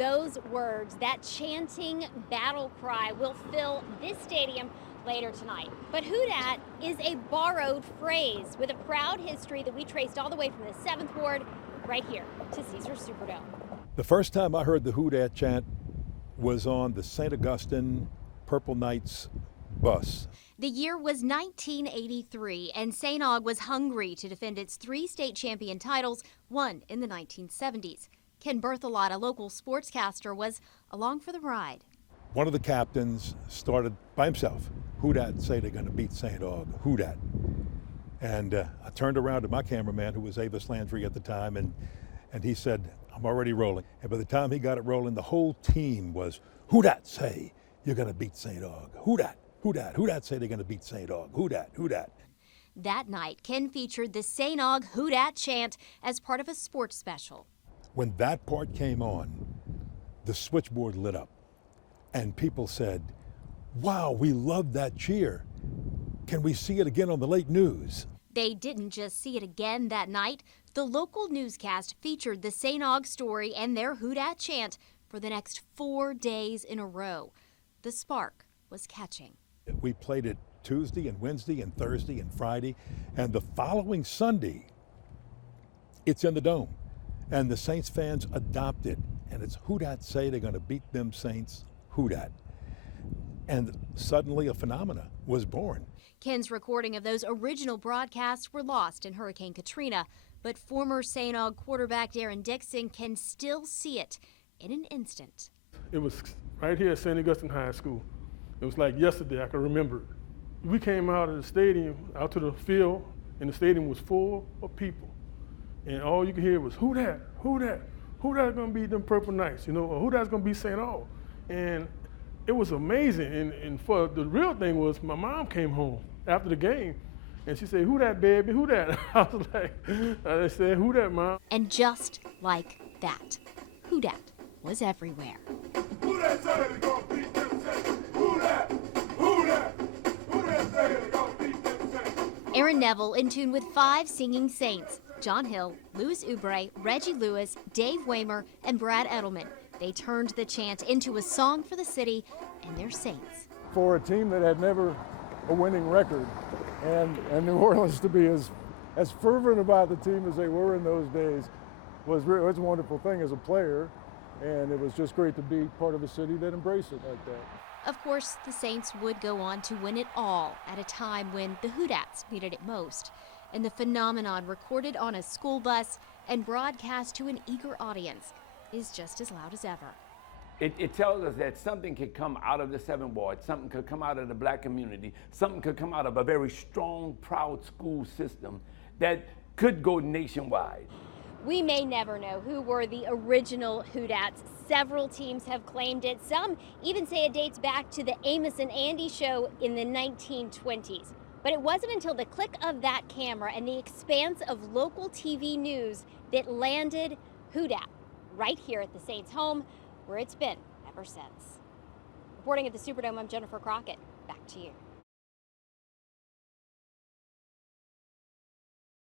those words, that chanting battle cry, will fill this stadium later tonight. But who dat is a borrowed phrase with a proud history that we traced all the way from the 7th Ward right here to Caesars Superdome. The first time I heard the who dat chant was on the St. Augustine Purple Knights bus. The year was 1983, and St. Aug was hungry to defend its 3 state champion titles, won in the 1970s. Ken Berthelot, a local sportscaster, was along for the ride. One of the captains started by himself. Who dat say they're going to beat St. Aug? Who dat? And I turned around to my cameraman, who was Avis Landry at the time, and he said, I'm already rolling. And by the time he got it rolling, the whole team was, who dat say you're going to beat St. Aug? Who dat? Who dat? Who dat say they're going to beat St. Aug? Who dat? Who dat? That night, Ken featured the St. Aug Who Dat chant as part of a sports special. When that part came on, the switchboard lit up, and people said, wow, we love that cheer. Can we see it again on the late news? They didn't just see it again that night. The local newscast featured the St. Aug story and their Who Dat chant for the next 4 days in a row. The spark was catching. We played it Tuesday and Wednesday and Thursday and Friday, and the following Sunday, it's in the Dome. And the Saints fans adopt it, and it's who dat say they're going to beat them Saints, who dat. And suddenly a phenomena was born. Ken's recording of those original broadcasts were lost in Hurricane Katrina, but former St. Aug quarterback Darren Dixon can still see it in an instant. It was right here at St. Augustine High School. It was like yesterday, I can remember it. We came out of the stadium, out to the field, and the stadium was full of people. And all you could hear was, who dat? Who dat? Who that's gonna beat them Purple Knights, you know, or who that's gonna be St. Aug? And it was amazing. And for the real thing was, my mom came home after the game, and she said, who that, baby, who that? I was like, I said, who that, Mom? And just like that, who dat was everywhere. Who that say they gonna beat them Saints? Who that? Who that? Who that say they gonna beat them Saints? Aaron Neville in tune with 5 singing Saints. John Hill, Louis Oubre, Reggie Lewis, Dave Waymer, and Brad Edelman. They turned the chant into a song for the city and their Saints. For a team that had never a winning record, and New Orleans to be as fervent about the team as they were in those days was a wonderful thing as a player, and it was just great to be part of a city that embraced it like that. Of course, the Saints would go on to win it all at a time when the Who Dats needed it most. And the phenomenon, recorded on a school bus and broadcast to an eager audience, is just as loud as ever. It tells us that something could come out of the 7th Ward, something could come out of the black community, something could come out of a very strong, proud school system that could go nationwide. We may never know who were the original Who Dats. Several teams have claimed it. Some even say it dates back to the Amos and Andy show in the 1920s. But it wasn't until the click of that camera and the expanse of local TV news that landed Who Dat right here at the Saints' home, where it's been ever since. Reporting at the Superdome, I'm Jennifer Crockett. Back to you.